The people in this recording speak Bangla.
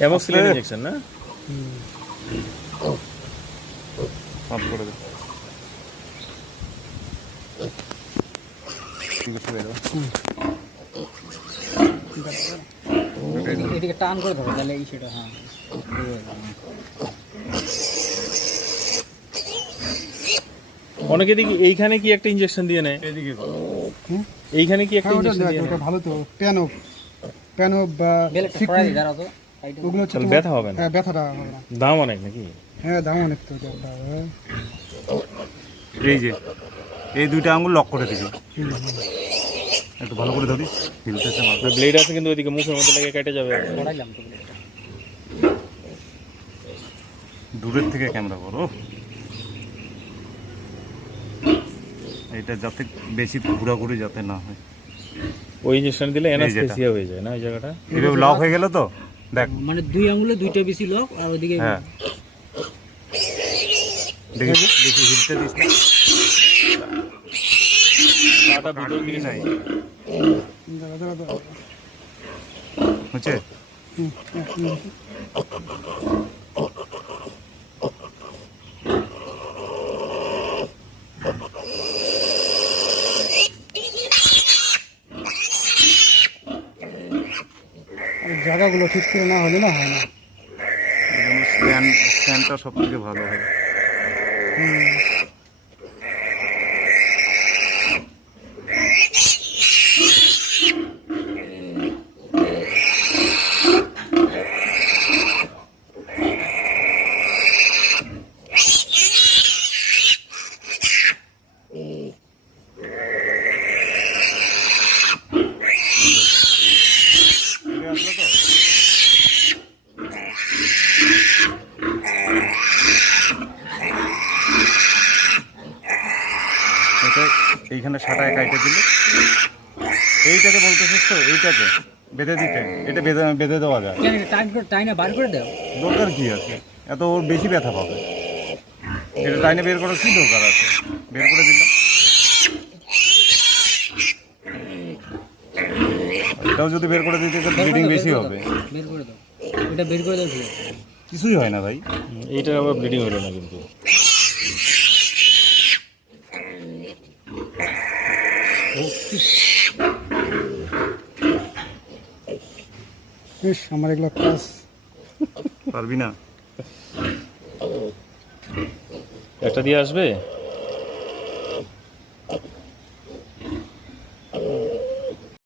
অ্যামোক্সিলিন ইনজেকশন না? পাম্প করে দে। এদিকে টান করে ধরো তাহলে এই সেটা। হ্যাঁ অনেকে দেখি এইখানে কি একটা ইনজেকশন দিয়ে নেয়, এদিকে কর। এইখানে কি একটা হ্যাঁ, ওটা ইনজেকশন দেখ, দিয়ে ওটা নেয়? ভালো তো। প্যানো বা বেলেটটা সিকুইন, সরাই দাঁড়াও তো। ওগুলো হচ্ছে তাহলে তোমার- ব্যথা হবে না? হ্যাঁ, ব্যথাটা হবে না। দাম অনেক নাকি? হ্যাঁ, দাম অনেক তো এটা, হ্যাঁ। এই যে এই দুইটা আঙুল লক করে দিবি, একটু ভালো করে ধরিস, হিলতেছে মাথা। ব্লেড আছে কিন্তু ওইদিকে মুখের মধ্যে লেগে কেটে যাবে। সরাইলাম তো বেলেটটা। দূরের থেকে ক্যামেরা করো, এটা যাতে বেশি ঘোরাঘুরি যাতে না হয়। ওই ইনজেকশন দিলে অ্যানাস্থেসিয়া হয়ে যায় না ওই জায়গাটা? এভাবে লক হয়ে গেল তো দেখ, মানে দুই আঙুলে দুইটা বেশি লক আর ওইদিকে হ্যাঁ দেখি বেশি হিলতে দিস না। পাটা ভিতর দিকে নাই দাঁড়া, দাঁড়া, দাঁড়া। হচ্ছে আর জায়গাগুলো ঠিক করে না হলে না হয় না। স্ট্যান্ডটা সব থেকে ভালো হয়। এটা এইখানে সাটায় কাইটে দিলে, এইটাকে বলতেছিস তো, এইটাকে বেঁধে দিতে, এটা বেঁধে বেঁধে দেওয়া যায়। কেন টাইট করে টাইনা বার করে দাও। দরকার কি আছে, এত ওর বেশি ব্যথা পাবে। এটা টাইনে বের করার কি দরকার আছে, বের করে দিলাম। এটাও যদি বের করে দিতে ব্লিডিং বেশি হবে। বের করে দাও, এটা বের করে দাও ঠিক আছে। কিছুই হয় না ভাই। এইটার আবার ব্লিডিং হলো না কিন্তু। বেশ, আমার এগুলো কাজ। পারবি না? একটা দিয়ে আসবে।